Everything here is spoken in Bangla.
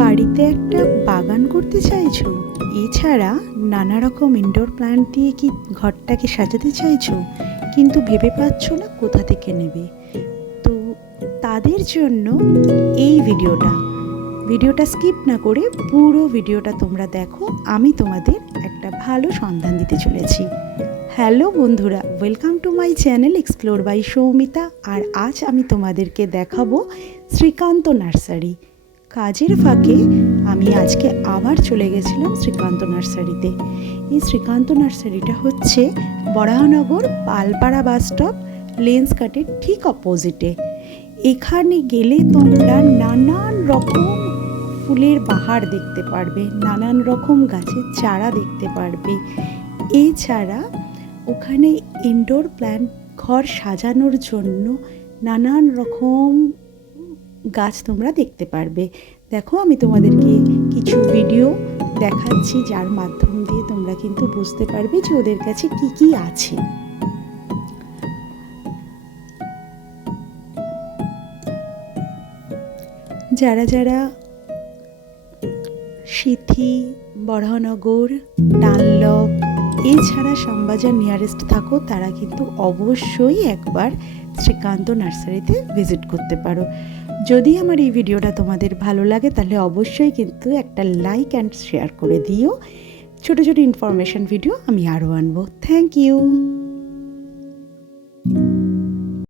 বাড়িতে একটা বাগান করতে চাইছো, এছাড়া নানা রকম ইনডোর প্ল্যান্ট দিয়ে কি ঘরটাকে সাজাতে চাইছো, কিন্তু ভেবে পাচ্ছ না কোথা থেকে নেবে, তো তাদের জন্য এই ভিডিওটা স্কিপ না করে পুরো ভিডিওটা তোমরা দেখো। আমি তোমাদের একটা ভালো সন্ধান দিতে চলেছি। হ্যালো বন্ধুরা, welcome to my channel explore by Soumita. আর আজ আমি তোমাদেরকে দেখাবো শ্রীকান্ত নার্সারি। কাজের ফাঁকে আমি আজকে আবার চলে গেছিলাম শ্রীকান্ত নার্সারিতে। এই শ্রীকান্ত নার্সারিটা হচ্ছে Baranagar Palpara bus stop, lens কাটের ঠিক অপোজিটে। এখানে গেলে তোমরা নানান রকম ফুলের বাহার দেখতে পারবে, নানান রকম গাছের চারা দেখতে পারবে। এছাড়া ওখানে ইনডোর প্ল্যান্ট, ঘর সাজানোর জন্য নানান রকম গাছ তোমরা দেখতে পারবে। দেখো, আমি তোমাদেরকে কিছু ভিডিও দেখাচ্ছি, যার মাধ্যম দিয়ে তোমরা কিন্তু বুঝতে পারবে যে ওদের কাছে কি কি আছে। যারা যারা সিথি, বরাহনগর, ডানলপ এছাড়া শ্যামবাজার নিয়ারেস্ট থাকো, তারা কিন্তু অবশ্যই একবার শ্রীকান্ত নার্সারিতে ভিজিট করতে পারো। যদি আমার এই ভিডিওটা তোমাদের ভালো লাগে তাহলে অবশ্যই কিন্তু একটা লাইক অ্যান্ড শেয়ার করে দিও। ছোটো ছোটো ইনফরমেশন ভিডিও আমি আরও আনবো। Thank you.